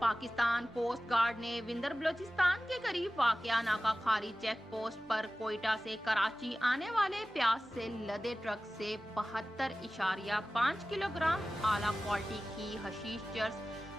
Pakistan coast guard ने विंदर बलोचिस्तान के करीब वाक़या नाका खारी चेक पोस्ट पर कोयटा से कराची आने वाले प्याज से लदे ट्रक से 72.5 किलोग्राम आला क्वालिटी की हशीश चर्स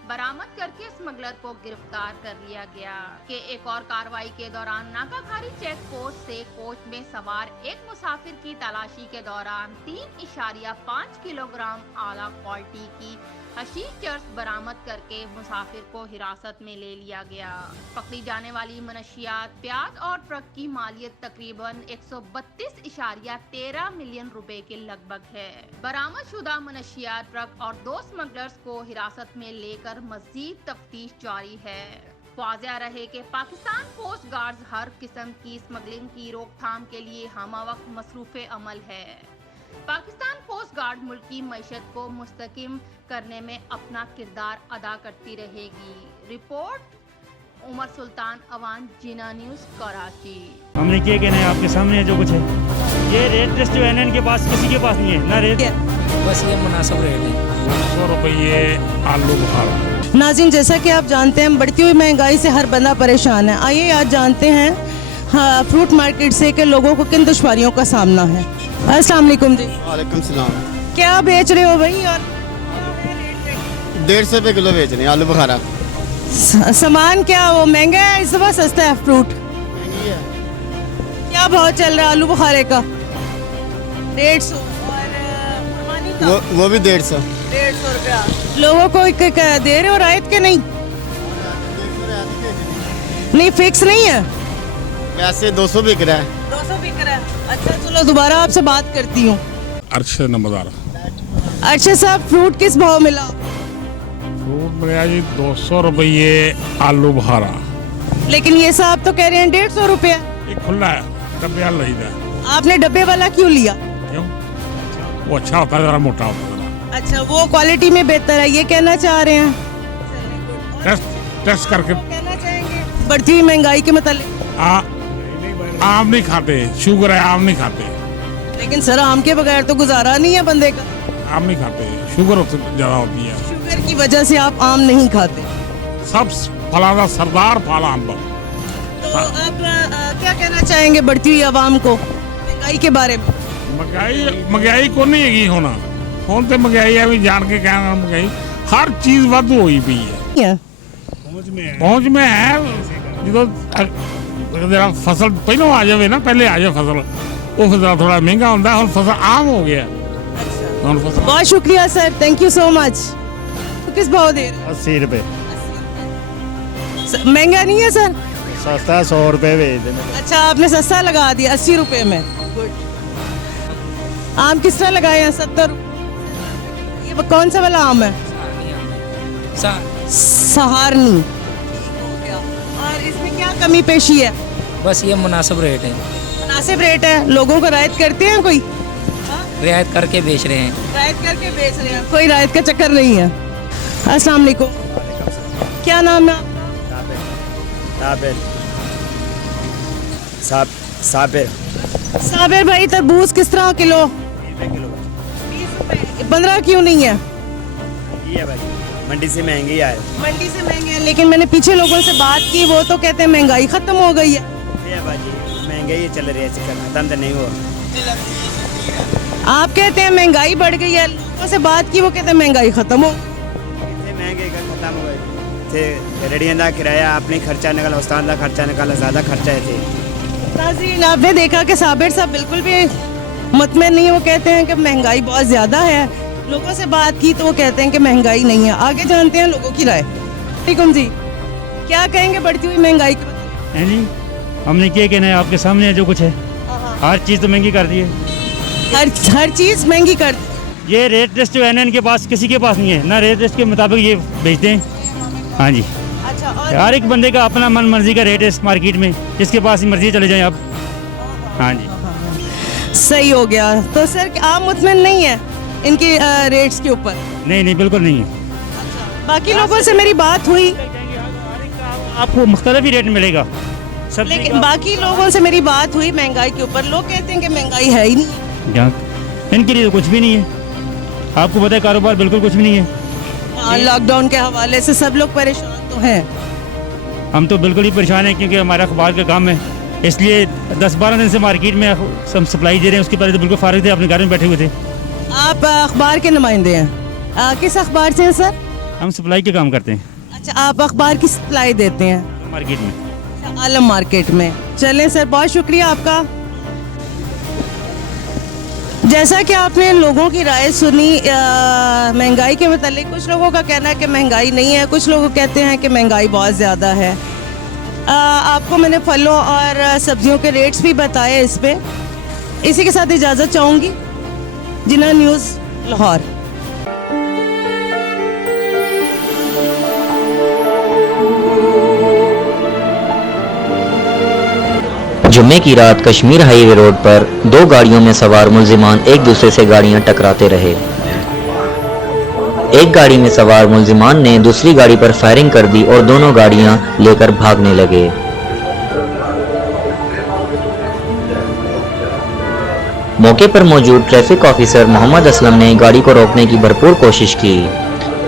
बरामद करके स्मगलर को गिरफ्तार कर लिया गया। के एक और कार्रवाई के दौरान नाका खारी चेक पोस्ट से कोच में सवार एक मुसाफिर की तलाशी के दौरान 3.5 किलोग्राम आला क्वालिटी की हशीश चर्स बरामद करके मुसाफिर को हिरासत में ले लिया गया। पकड़ी जाने वाली मनशियात प्याज और ट्रक की मालियत तकरीबन 132.13 मिलियन रुपए के लगभग है। बरामद शुदा मनशियात ट्रक और 2 स्मगलर्स को हिरासत में लेकर मजीद तफ्तीश जारी है। वाज़ेह रहे कि पाकिस्तान कोस्ट गार्ड हर किस्म की स्मगलिंग की रोकथाम के लिए हमवक्त मसरूफ़ अमल है। पाकिस्तान कोस्ट गार्ड मुल्क की मईशत को मुस्तकिम करने में अपना किरदार अदा करती रहेगी। रिपोर्ट उमर सुल्तान, अवान जिना न्यूज़, कराची। हमने क्या कहना है, आपके सामने है जो कुछ है। ये रेट लिस्ट जो है इनके पास किसी के पास नहीं है ना रेट, बस ये मुनासिब रेट है 200 रुपये आलू बुखारा। नाज़रीन, जैसा कि आप जानते हैं बढ़ती हुई महंगाई से हर बंदा परेशान है। आइए आज जानते हैं फ्रूट मार्केट से कि लोगों को किन दुश्वारियों का सामना है। अस्सलाम वालेकुम जी। वालेकुम सलाम। क्या बेच रहे हो भाई? और 150 रुपये किलो बेच रहे हैं आलू बुखारा। सामान क्या वो महंगा है इस दफा सस्ता है फ्रूट? महंगी है। क्या भाव चल रहा है आलू बुखारे का? 150 और खुरमानी का? वो भी 150 रुपया। लोगों को दे रहे हो रायत के? नहीं नहीं फिक्स नहीं है, वैसे 200 बिक रहा है। 200 बिक रहा है। अच्छा चलो दोबारा आपसे बात करती हूँ। अरशद नंबरदार। अच्छा साहब, फ्रूट किस भाव मिला? फ्रूट मिला जी 200 रुपये आलू बुखारा। लेकिन ये साहब तो कह रहे हैं 150 रुपया। ये खुला है, डब्बे वाला लईदा। आपने डब्बे वाला क्यों लिया? क्यों? वो अच्छा होता है, जरा मोटा होता है। अच्छा, वो क्वालिटी में बेहतर है ये कहना चाह रहे हैं? टेस्ट करके कहना चाहेंगे बढ़ती हुई महंगाई के मतलब? आम नहीं खाते, शुगर है, आम नहीं खाते। लेकिन सर आम के बगैर तो गुजारा नहीं है बंदे का। आम नहीं खाते, शुगर ज्यादा होती है। शुगर की वजह से आप आम नहीं खाते? सब फलाना सरदार फल आम पर। तो आप क्या कहना चाहेंगे बढ़ती हुई आवाम को महंगाई के बारे में? महंगाई को नहीं है होना, ਹੁਣ ਤੇ महंगाई है भी जान के कहना महंगाई हर चीज वाधू हुई पई है। पहुंच में है जो जरा फसल पहले आ जाए ना, पहले आ जाए फसल वो फिर थोड़ा महंगा होता है, फसल आम हो गया। बहुत शुक्रिया sir, thank you so much. तो किस भाव दे रहे? 80 रुपए। महंगा नहीं है सर? सस्ता 100 रुपए बेच देना। अच्छा, आपने सस्ता लगा दिया 80 रुपए में। आम किस तरह लगाए हैं? 70। ये कौन सा वाला आम है? सहारनी। और इसमें क्या कमी पेशी है? बस ये मुनासिब रेट है। मुनासिब रेट है, लोगों को रायत करते हैं कोई? रियायत करके बेच रहे हैं। रायत करके बेच रहे हैं, कोई रायत का चक्कर नहीं है। अस्सलाम वालेकुम। क्या नाम है आपका? साबिर। साबिर भाई, तरबूज किस तरह किलो? 20 रुपए। 15 क्यों नहीं है? मंडी से महंगी है। मंडी से महंगे हैं, लेकिन मैंने पीछे लोगों से बात की, वो तो कहते हैं महंगाई खत्म हो गई है। महंगाई चल रही है, खत्म तो नहीं हुआ। आप कहते हैं महंगाई बढ़ गई है, लोगों से बात की वो कहते हैं महंगाई खत्म हो। महंगाई का खत्म हो गई। रेडियन का किराया, अपनी खर्चा निकाला, उस्ताद का खर्चा निकाला, ज़्यादा खर्चा है। नाज़रीन, आपने देखा कि साबिर साहब बिल्कुल भी मुतमईन नहीं, वो कहते हैं कि महंगाई बहुत ज़्यादा है। लोगों से बात की तो वो कहते हैं कि महंगाई नहीं है। आगे जानते हैं लोगों की राय। वालेकुम जी, क्या कहेंगे बढ़ती हुई महंगाई के बारे में? जी, हमने क्या कहना है, आपके सामने है जो कुछ है। हर चीज़ तो महंगी कर दी है, हर चीज़ महंगी कर दी। ये रेट लिस्ट जो है ना इनके पास किसी के पास नहीं है ना रेट लिस्ट के मुताबिक ये बेचते हैं। हाँ जी। अच्छा, और हर एक बंदे का अपना मन मर्जी का रेट है इस मार्केट में, जिसके पास मर्जी चले जाएं आप। हाँ जी, सही हो गया। तो सर आप मुतमईन नहीं है इनकी रेट्स के ऊपर? नहीं नहीं बिल्कुल नहीं है। बाकी लोगों से मेरी बात हुई, आपको मुख्तलिफ ही रेट मिलेगा, सब्जी लेकिन बाकी लोगों से मेरी बात हुई महंगाई के ऊपर, लोग कहते हैं कि महंगाई है ही नहीं। यहाँ इनके लिए तो कुछ भी नहीं है। आपको पता है कारोबार बिल्कुल कुछ भी नहीं है। हाँ, लॉकडाउन के हवाले से सब लोग परेशान तो हैं। हम तो बिल्कुल ही परेशान हैं क्योंकि हमारा अखबार का काम है, इसलिए 10-12 दिन से मार्केट में हम सप्लाई दे रहे हैं। उसके पहले तो बिल्कुल फारिग थे, अपने घर में बैठे हुए थे। आप अखबार के नुमाइंदे हैं, किस अखबार से हैं सर? हम सप्लाई के काम करते हैं अच्छा, आप अखबार की सप्लाई देते हैं मार्केट में। आलम मार्केट में। चलें सर, बहुत शुक्रिया आपका। जैसा कि आपने लोगों की राय सुनी महंगाई के मतलब, कुछ लोगों का कहना है कि महंगाई नहीं है, कुछ लोग कहते हैं कि महंगाई बहुत ज़्यादा है। आपको मैंने फलों और सब्जियों के रेट्स भी बताए इस पे। इसी के साथ इजाज़त चाहूँगी। जिन्ना न्यूज़ लाहौर। जुम्मे की रात कश्मीर हाईवे रोड पर दो गाड़ियों में सवार मुल्जिमान एक दूसरे से गाड़ियां टकराते रहे। एक गाड़ी में सवार मुल्जिमान ने दूसरी गाड़ी पर फायरिंग कर दी और दोनों गाड़ियां लेकर भागने लगे। मौके पर मौजूद ट्रैफिक ऑफिसर मोहम्मद असलम ने गाड़ी को रोकने की भरपूर कोशिश की,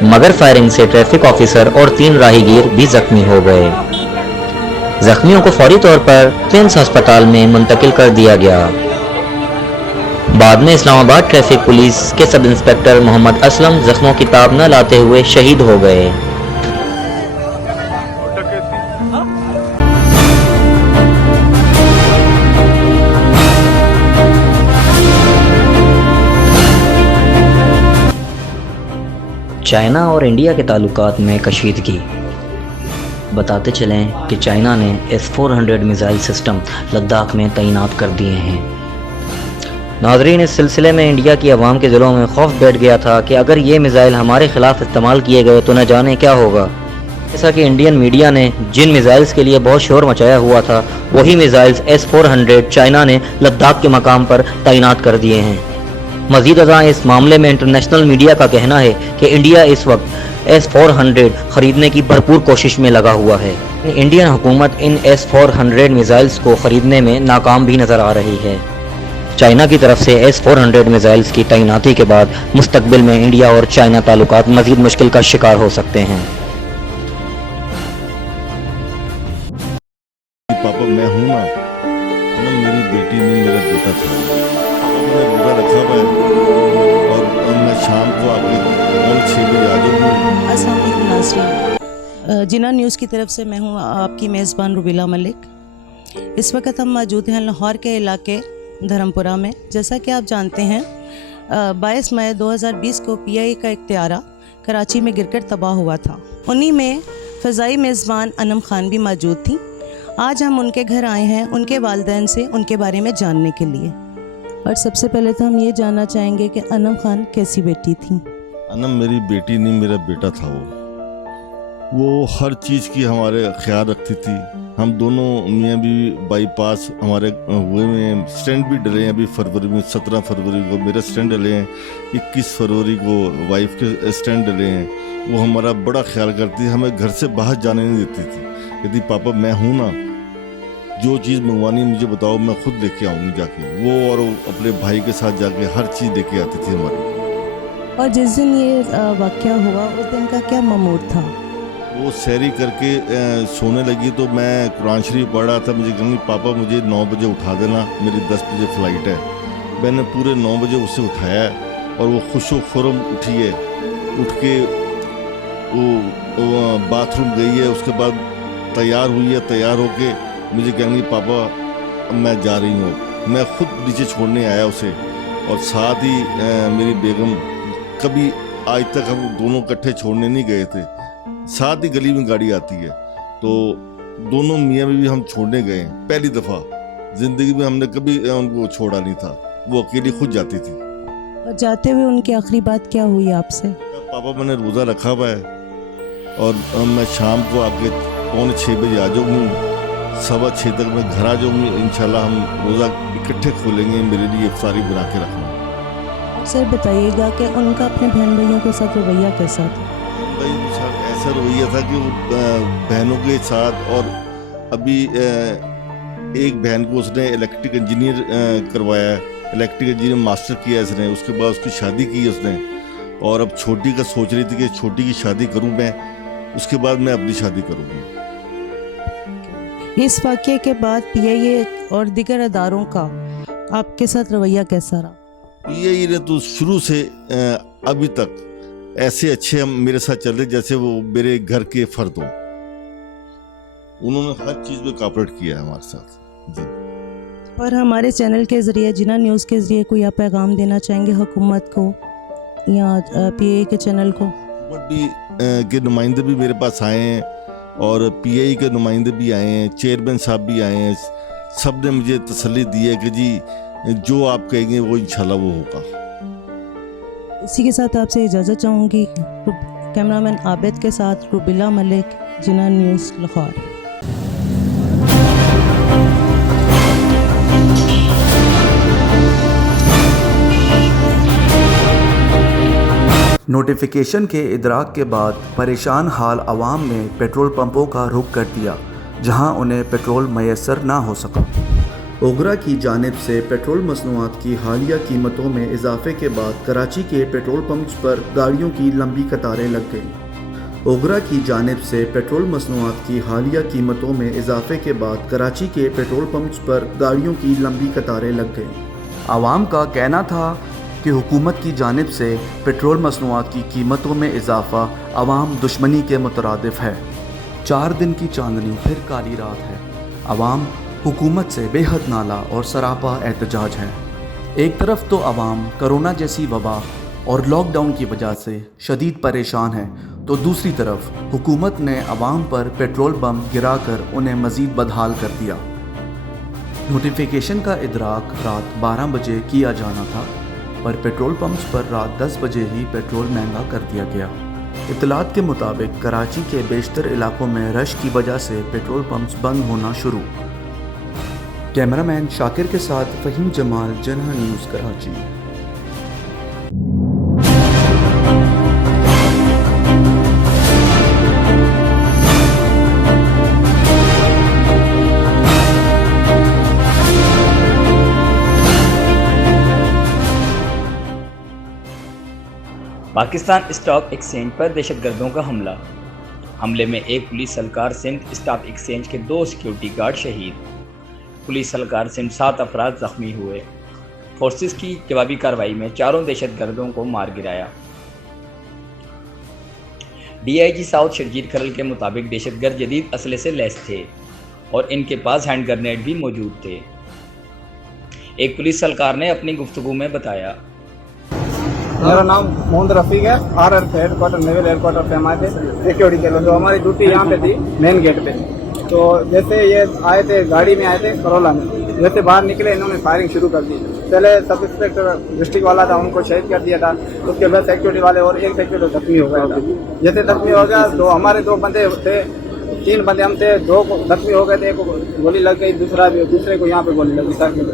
मगर फायरिंग से ट्रैफिक ऑफिसर और 3 राहगीर भी जख्मी हो गए। जख्मियों को फौरी तौर पर ट्रिम्स अस्पताल में मुंतकिल कर दिया गया। बाद में इस्लामाबाद ट्रैफिक पुलिस के सब इंस्पेक्टर मोहम्मद असलम जख्मों की ताब न लाते हुए शहीद हो गए। चाइना और इंडिया के ताल्लुकात में कशीदगी। बताते चलें कि चाइना ने S-400 मिसाइल सिस्टम लद्दाख में तैनात कर दिए हैं। नाजरीन, इस सिलसिले में इंडिया की आवाम के दिलों में खौफ बैठ गया था कि अगर ये मिसाइल हमारे खिलाफ इस्तेमाल किए गए तो न जाने क्या होगा। जैसा कि इंडियन मीडिया ने जिन मिसाइल्स के लिए बहुत शोर मचाया हुआ था, वही मिसाइल्स S-400 चाइना ने लद्दाख के मकाम पर तैनात कर दिए हैं। मज़ीद अज़ां इस मामले में इंटरनेशनल मीडिया का कहना है कि इंडिया इस वक्त S-400 खरीदने की भरपूर कोशिश में लगा हुआ है। इंडियन हुकूमत इन S-400 मिसाइल्स को खरीदने में नाकाम भी नज़र आ रही है। चाइना की तरफ से S-400 मिसाइल्स की तैनाती के बाद मुस्तकबिल में इंडिया और चाइना ताल्लुकात मज़ीद मुश्किल का शिकार हो सकते हैं। पापा मैं हूँ ना, मेरी बेटी नहीं मेरा बेटा था। मैंने रोज़ा रखा हुआ है और मैं शाम को आके 6 बजे आ जाऊँगी। अस्सलाम वालेकुम नाज़रीन, जिन्ना न्यूज़ की तरफ से मैं हूँ आपकी मेज़बान रुबीला मलिक। इस वक्त हम मौजूद हैं लाहौर के इलाके धर्मपुरा में। जैसा कि आप जानते हैं 22 मई 2020 को PI का एक तैयारा कराची में गिरकर तबाह हुआ था। उन्हीं में फ़ज़ाई मेज़बान अनम खान भी मौजूद थी। आज हम उनके घर आए हैं उनके वालिदैन से उनके बारे में जानने के लिए। और सबसे पहले तो हम ये जानना चाहेंगे कि अनम खान कैसी बेटी थी? अनम मेरी बेटी नहीं मेरा बेटा था। वो हर चीज़ की हमारे ख्याल रखती थी। हम दोनों मियाँ भी बाईपास हमारे हुए में स्टैंड भी डले हैं। अभी फरवरी में 17 फरवरी को मेरा स्टैंड डले हैं, 21 फरवरी को वाइफ के स्टैंड डले हैं। वो हमारा बड़ा ख्याल करती, हमें घर से बाहर जाने नहीं देती थी। कहती पापा मैं हूँ ना, जो चीज़ मंगवानी मुझे बताओ, मैं खुद लेके आऊँगी जाके। वो और अपने भाई के साथ जाके हर चीज़ लेके आती थी हमारी। और जिस दिन ये वाक़या हुआ उस दिन का क्या मामूर था? वो सैरी करके सोने लगी तो मैं कुरान शरीफ पढ़ रहा था। मुझे कहीं पापा मुझे 9 बजे उठा देना, मेरी 10 बजे फ़्लाइट है। मैंने पूरे 9 बजे उसे उठाया और वो खुशो खुरम उठी है। उठ के वो बाथरूम गई है, उसके बाद तैयार हुई है। तैयार होके मुझे कहेंगी पापा मैं जा रही हूँ। मैं खुद नीचे छोड़ने आया उसे। और साथ ही मेरी बेगम, कभी आज तक हम दोनों इकट्ठे छोड़ने नहीं गए थे। साथ ही गली में गाड़ी आती है तो दोनों मियाँ भी हम छोड़ने गए। पहली दफ़ा ज़िंदगी में हमने कभी उनको छोड़ा नहीं था, वो अकेली खुद जाती थी। और जाते हुए उनकी आखिरी बात क्या हुई आपसे? पापा मैंने रोज़ा रखा हुआ है और मैं शाम को आके 5:45 बजे आ जाऊँगी, 6:15 तक मैं घर आ जाऊँगी। इंशाल्लाह हम रोज़ा इकट्ठे खोलेंगे। मेरे लिए इफ्तारी बना के रखना। सर बताइएगा कि उनका अपने बहन भाइयों के साथ रवैया कैसा था? भाई ऐसा रवैया था कि वो बहनों के साथ और अभी एक बहन को उसने इलेक्ट्रिक इंजीनियर करवाया, इलेक्ट्रिक इंजीनियर मास्टर किया इसने, उसके बाद उसकी शादी की उसने, और अब छोटी का सोच रही थी कि छोटी की शादी करूं मैं, उसके बाद मैं अपनी शादी करूंगी। इस वाक़ये के बाद पीआईए और दीगर अदारों का आपके साथ रवैया कैसा रहा? पीआईए ने तो शुरू से अभी तक ऐसे अच्छे हम मेरे साथ चल रहे जैसे वो मेरे घर के फर्द हों। उन्होंने हर चीज़ में कॉपरेट किया है हमारे साथ जी। और हमारे चैनल के ज़रिए, जिना न्यूज़ के ज़रिए कोई आप पैगाम देना चाहेंगे हुकूमत को या पीआईए के चैनल को? हुकूमत भी के नुमाइंदे भी मेरे पास आए हैं और पीआईए के नुमाइंदे भी आए हैं, चेयरमैन साहब भी आए हैं। सब ने मुझे तसल्ली दी है कि जी जो आप कहेंगे वो इंशाल्लाह वो होगा। इसी के साथ आपसे इजाज़त चाहूँगी। कैमरामैन आबिद के साथ रुबिला मलिक, जिना न्यूज़ लाहौर। नोटिफिकेशन के इदराक के बाद परेशान हाल आवाम ने पेट्रोल पंपों का रुख कर दिया, जहां उन्हें पेट्रोल मैसर ना हो सका। ओगरा की जानिब से पेट्रोल मसनूआत की हालिया कीमतों में इजाफे के बाद कराची के पेट्रोल पंप्स पर गाड़ियों की लंबी कतारें लग गईं। ओगरा की जानिब से पेट्रोल मसनूआत की हालिया कीमतों में इजाफे के बाद कराची के पेट्रोल पंप्स पर गाड़ियों की लंबी कतारें लग गईं। आवाम का कहना था कि हुकूमत की जानिब से पेट्रोल मसनूआत की कीमतों में इजाफा अवाम दुश्मनी के मुतरादिफ है। 4 दिन की चांदनी फिर काली रात है। अवाम हुकूमत से बेहद नाला और सरापा एहतजाज है। एक तरफ तो अवाम कोरोना जैसी वबा और लॉकडाउन की वजह से शदीद परेशान है, तो दूसरी तरफ हुकूमत ने अवाम पर पेट्रोल बम गिराकर उन्हें मज़ीद बदहाल कर दिया। नोटिफिकेशन का इदराक रात 12 बजे किया जाना था, पर पेट्रोल पंप्स पर रात 10 बजे ही पेट्रोल महंगा कर दिया गया। इतलात के मुताबिक कराची के बेशतर इलाकों में रश की वजह से पेट्रोल पंप्स बंद होना शुरू। कैमरामैन शाकिर के साथ फ़हीम जमाल, जनहा news Karachi. Pakistan stock exchange पर दहशतगर्दों का हमले में एक पुलिस एहलकार सिंध स्टॉक एक्सचेंज के 2 सिक्योरिटी गार्ड शहीद। पुलिस एहलकार सिंध 7 अफराद जख्मी हुए। फोर्सेस की जवाबी कार्रवाई में 4 दहशतगर्दों को मार गिराया। डीआईजी साउथ शर्जील खरल के मुताबिक दहशतगर्द जदीद असले से लैस थे और इनके पास हैंड ग्रेनेड भी मौजूद थे। एक पुलिस एहलकार ने अपनी गुफ्तगू में बताया, मेरा नाम मोहम्मद रफीक है। RR हेडक्वार्टर नेवल एयरक्वार्टर पे हमारे सिक्योरिटी के लोग, तो हमारी ड्यूटी यहाँ पे थी मेन गेट पे। तो जैसे ये आए थे, गाड़ी में आए थे करोला में, जैसे बाहर निकले इन्होंने फायरिंग शुरू कर दी। पहले सब इंस्पेक्टर डिस्ट्रिक्ट वाला था, उनको शहीद कर दिया था। उसके बाद सिक्योरिटी वाले और एक सिक्योरिटी जख्मी हो गया था। जैसे जख्मी हो गया तो हमारे 2 बंदे थे, 3 बंदे हम थे, 2 जख्मी हो गए थे। एक को गोली लग गई, दूसरे को यहाँ पे गोली लगी सर में,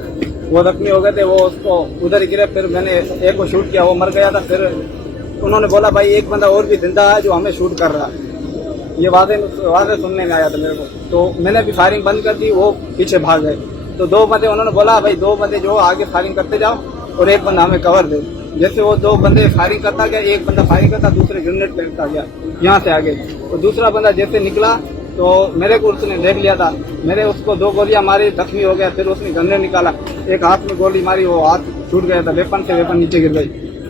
वो जख्मी हो गए थे। वो उसको उधर गिरे, फिर मैंने एक को शूट किया, वो मर गया था। फिर उन्होंने बोला भाई एक बंदा और भी जिंदा है जो हमें शूट कर रहा है। ये वादे सुनने में आया था मेरे को, तो मैंने भी फायरिंग बंद कर दी। वो पीछे भाग गए। तो 2 बंदे उन्होंने बोला भाई 2 बंदे जो आगे फायरिंग करते जाओ और एक बंदा हमें कवर दे। जैसे वो 2 बंदे फायरिंग करता गया, एक बंदा फायरिंग करता, दूसरे ग्रेनेड फेंकता गया यहाँ से आगे। तो दूसरा बंदा जैसे निकला तो मेरे को उसने देख लिया था, मैंने उसको 2 गोलियां मारी, जख्मी हो गया। फिर उसने ग्रेनेड निकाला, एक हाथ में गोली मारी, वो हाथ छूट गया था, वेपन नीचे गिर गई।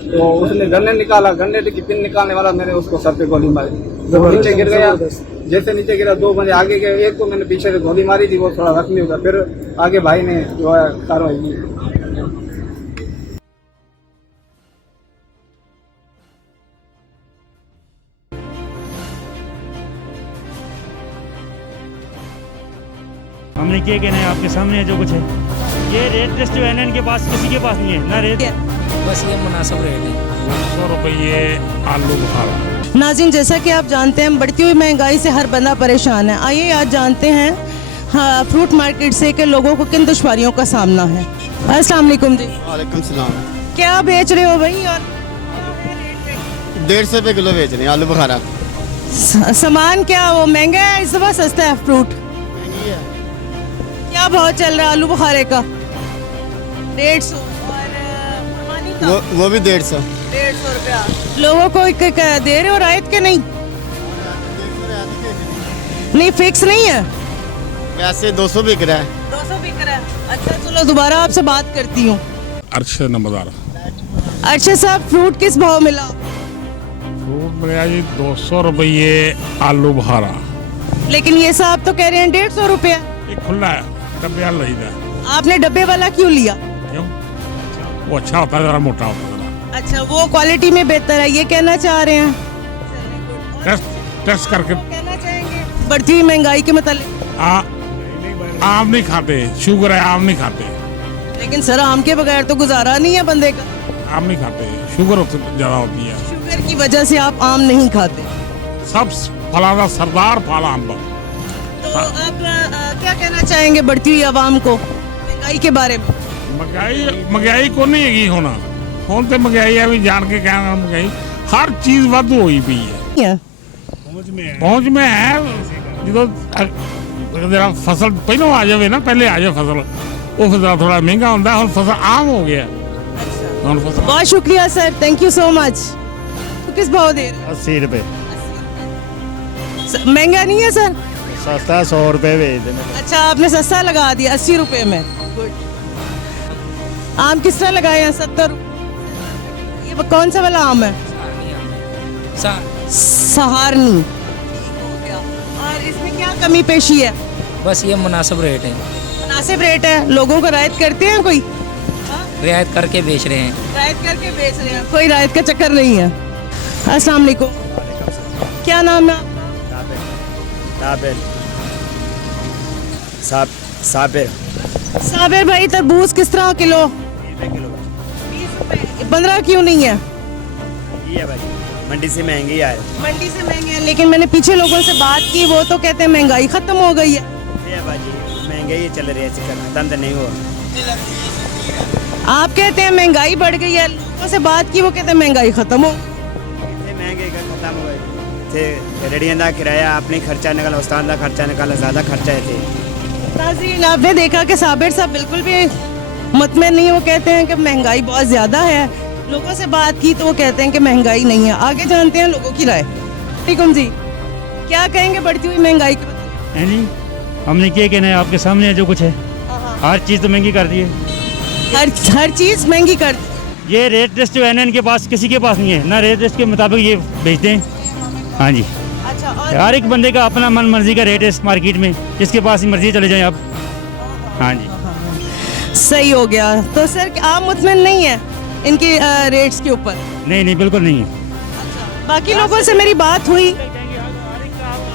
तो उसने ग्रेनेड निकाला, ग्रेनेड की पिन निकालने वाला मैंने उसको सर पे गोली मारी, वो नीचे गिर गया। जैसे नीचे गिरा 2 बंदे आगे गए, एक को मैंने पीछे से गोली मारी थी, वो थोड़ा जख्मी हो गया। फिर आगे भाई ने जो है कार्रवाई की। हमने किया कि नहीं, आपके सामने है जो कुछ है। ये रेट लिस्ट जो है ना इनके पास, किसी के पास नहीं है ना रेट। बस ये मुनासिब रेट है। 100 रुपये आलू बुखारा। नाज़रीन, जैसा कि आप जानते हैं बढ़ती हुई महंगाई से हर बंदा परेशान है। आइए आज जानते हैं फ्रूट मार्केट से कि लोगों को किन दुश्वारियों का सामना है। अस्सलाम वालेकुम जी। वालेकुम सलाम। क्या बेच रहे हो भाई? और 150 रुपये किलो बेच रहे हैं आलू बुखारा। सामान क्या वो महंगा है इस दफा, सस्ता है फ्रूट? क्या भाव चल रहा है आलू बुखारे का? 150 और पानी का? वो भी 150। 150 रुपया। लोगों को दे रहे हो रायत के नहीं? नहीं फिक्स नहीं है, वैसे 200 बिक रहा है। 200 बिक रहा है। अच्छा चलो दोबारा आपसे बात करती हूँ। अरशद नंबरदार। अच्छा साहब फ्रूट किस भाव मिला? फ्रूट मिला जी 200 रुपये आलू बुखारा। लेकिन ये साहब तो कह रहे हैं 150 रुपया। ये खुला है, डब्बे वाला लईदा। आपने डब्बे वाला क्यों लिया? क्यों? वो अच्छा होता है, जरा मोटा होता है। अच्छा वो क्वालिटी में बेहतर है ये कहना चाह रहे हैं? टेस्ट करके कहना चाहेंगे बढ़ती हुई महंगाई के मतलब? आम नहीं खाते, शुगर है, आम नहीं खाते। लेकिन सर आम के बगैर तो गुजारा नहीं है बंदे का। आम नहीं खाते, शुगर ज्यादा होती है। शुगर की वजह से आप आम नहीं खाते? सब फलाना सरदार फल आम। तो आप क्या कहना चाहेंगे बढ़ती हुई आवाम को महंगाई के बारे में? महंगाई को नहीं हैगी होना, ਹੁਣ ਤੇ महंगाई है भी जान के कहना महंगाई हर चीज वाधू होई पई है। पहुंच में है जो जरा फसल पहले आ जाए ना, पहले आ जाए फसल वो फिर थोड़ा महंगा होता है, फसल आम हो गया। बहुत शुक्रिया sir, thank you so much. तो किस भाव दे रहे? 80 रुपए। महंगा नहीं है सर? सस्ता 100 रुपए बेच देना। अच्छा आपने सस्ता लगा दिया 80 रुपए में। आम किस तरह लगाए हैं? 70। ये कौन सा वाला आम है? सहारनी। और इसमें क्या कमी पेशी है? बस ये मुनासिब रेट है। मुनासिब रेट है, लोगों को रायत करते हैं कोई? रियायत करके बेच रहे हैं। रायत करके बेच रहे हैं, कोई रायत का चक्कर नहीं है। अस्सलाम वालेकुम, क्या नाम है आपका? साबिर भाई तरबूज किस तरह किलो? 20 रुपए। 15 क्यों नहीं है? ये भाई मंडी से महंगी है। मंडी से महंगे हैं, लेकिन मैंने पीछे लोगों से बात की वो तो कहते हैं महंगाई खत्म हो गई है। ये भाई महंगाई चल रही है, खत्म तो नहीं हुआ। आप कहते हैं महंगाई बढ़ गई है, लोगों से बात की वो कहते हैं महंगाई खत्म हो। महंगाई का खत्म हो गई। रेडियन का किराया अपनी खर्चा निकाला, उस्ताद का खर्चा निकाला, ज़्यादा खर्चा है थे। नाज़रीन आपने देखा कि साबिर साहब बिल्कुल भी मुतमईन नहीं, वो कहते हैं कि महंगाई बहुत ज़्यादा है। लोगों से बात की तो वो कहते हैं कि महंगाई नहीं है। आगे जानते हैं लोगों की राय। ठीक जी, क्या कहेंगे बढ़ती हुई महंगाई के? नहीं हमने क्या कहना है, आपके सामने है जो कुछ है। हर चीज़ तो महंगी कर दी है, हर चीज़ महंगी कर। ये रेट लिस्ट जो है ना इनके पास, किसी के पास नहीं है ना, रेट लिस्ट के मुताबिक ये बेचते हैं। हाँ जी। अच्छा हर एक बंदे का अपना मन मर्जी का रेट है इस मार्केट में, जिसके पास मर्जी चले जाएं आप। हाँ जी सही हो गया। तो सर आप मुतमईन नहीं है इनके रेट्स के ऊपर? नहीं बिल्कुल नहीं है। बाकी लोगों से मेरी बात हुई,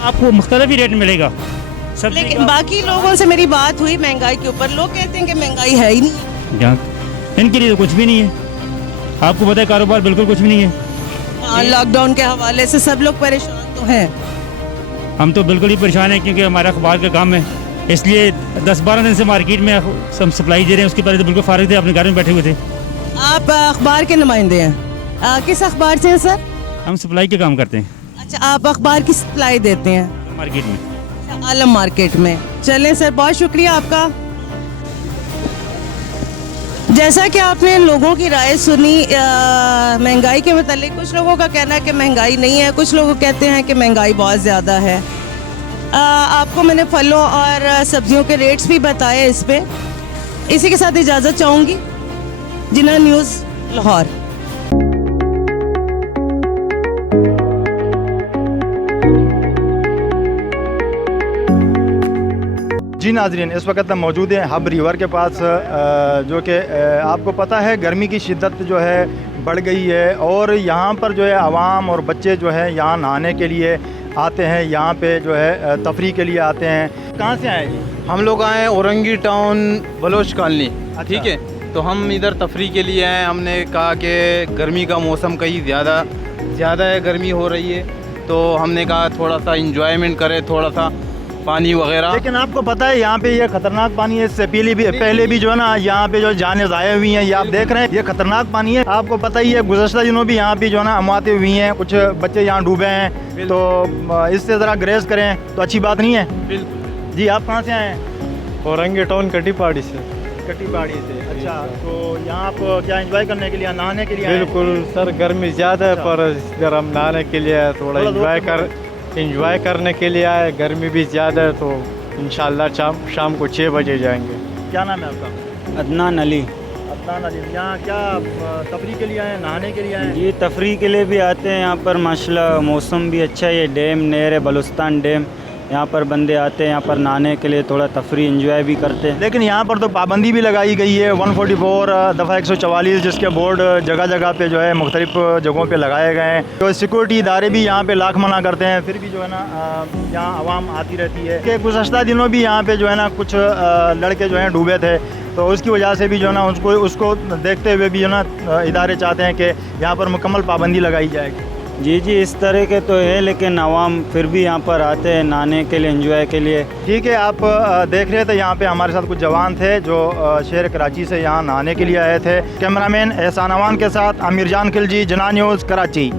आपको मुख्तलिफ ही रेट मिलेगा सब। लेकिन बाकी लोगों से मेरी बात हुई महंगाई के ऊपर, लोग कहते हैं कि महंगाई है ही नहीं। इनके लिए तो कुछ भी नहीं है, आपको पता है कारोबार बिल्कुल कुछ भी नहीं है। लॉकडाउन के हवाले से सब लोग परेशान तो हैं। हम तो बिल्कुल ही परेशान हैं, क्योंकि हमारा अखबार का काम है, इसलिए 10-12 दिन से मार्केट में हम सप्लाई दे रहे हैं। उसके पहले तो बिल्कुल फारिग थे, अपने घर में बैठे हुए थे। आप अखबार के नुमाइंदे हैं? किस अखबार से हैं सर? हम सप्लाई के काम करते हैं। अच्छा आप अखबार की सप्लाई देते हैं मार्केट में? आलम मार्केट में। चलें सर, बहुत शुक्रिया आपका। जैसा कि आपने लोगों की राय सुनी महंगाई के मतलब, कुछ लोगों का कहना है कि महंगाई नहीं है, कुछ लोग कहते हैं कि महंगाई बहुत ज़्यादा है। आपको मैंने फलों और सब्जियों के रेट्स भी बताए इस पे। इसी के साथ इजाज़त चाहूँगी। जिन्ना न्यूज़ लाहौर। जी नाज़रीन, इस वक्त हम मौजूद हैं हब रिवर के पास, जो कि आपको पता है गर्मी की शिद्दत जो है बढ़ गई है, और यहाँ पर जो है आवाम और बच्चे जो है यहाँ नहाने के लिए आते हैं, यहाँ पे जो है तफरी के लिए आते हैं। कहाँ से आए जी? हम लोग आए औरंगी टाउन बलोच कॉलोनी। ठीक है, तो हम इधर तफरी के लिए आए। हमने कहा कि गर्मी का मौसम कहीं ज़्यादा है, गर्मी हो रही है, तो हमने कहा थोड़ा सा इंजॉयमेंट करें, थोड़ा सा पानी वगैरह। लेकिन आपको पता है यहाँ पे ये खतरनाक पानी है। इससे पहले भी जो है ना यहाँ पे जो जानें ज़ाया हुई हैं, ये आप देख रहे हैं, ये खतरनाक पानी है। आपको पता ही है गुज़श्ता दिनों भी यहाँ पे जो है ना अमवातें हुई हैं, कुछ बच्चे यहाँ डूबे हैं, तो इससे ज़रा ग्रेस करें तो अच्छी बात नहीं है। बिल्कुल जी। आप कहाँ से आए हैं? औरंगी टाउन कटी पहाड़ी से। कटी पहाड़ी से, अच्छा। तो यहाँ आप क्या एंजॉय करने के लिए, नहाने के लिए? बिल्कुल सर, गर्मी ज़्यादा है पर इधर हम नहाने के लिए थोड़ा एंजॉय करने के लिए आए। गर्मी भी ज़्यादा है तो इंशाल्लाह शाम को 6 बजे जाएंगे। क्या नाम है आपका? अदनान अली। अदनान अली, यहाँ क्या तफरी के लिए आए, नहाने के लिए आए? ये तफरी के लिए भी आते हैं यहाँ पर। माशाल्लाह मौसम भी अच्छा है, ये डैम नहर है बलुस्तान डैम, यहाँ पर बंदे आते हैं यहाँ पर नहाने के लिए, थोड़ा तफरी एंजॉय भी करते हैं। लेकिन यहाँ पर तो पाबंदी भी लगाई गई है 144 दफ़ा 144 जिसके बोर्ड जगह जगह पे जो है मुख्तलिफ जगहों पे लगाए गए हैं। तो सिक्योरिटी इदारे भी यहाँ पे लाख मना करते हैं, फिर भी जो है ना यहाँ आवाम आती रहती है। कि गुज़श्ता दिनों भी यहाँ पे जो है ना कुछ लड़के जो हैं डूबे थे, तो उसकी वजह से भी जो है ना उसको देखते हुए भी जो है ना इदारे चाहते हैं कि यहाँ पर मुकम्मल पाबंदी लगाई जाएगी। जी जी, इस तरह के तो है, लेकिन आवाम फिर भी यहाँ पर आते हैं नहाने के लिए, एंजॉय के लिए। ठीक है, आप देख रहे थे यहाँ पे हमारे साथ कुछ जवान थे जो शहर कराची से यहाँ नहाने के लिए आए थे। कैमरामैन एहसान अवान के साथ आमिर जान खिलजी, जना न्यूज़, कराची।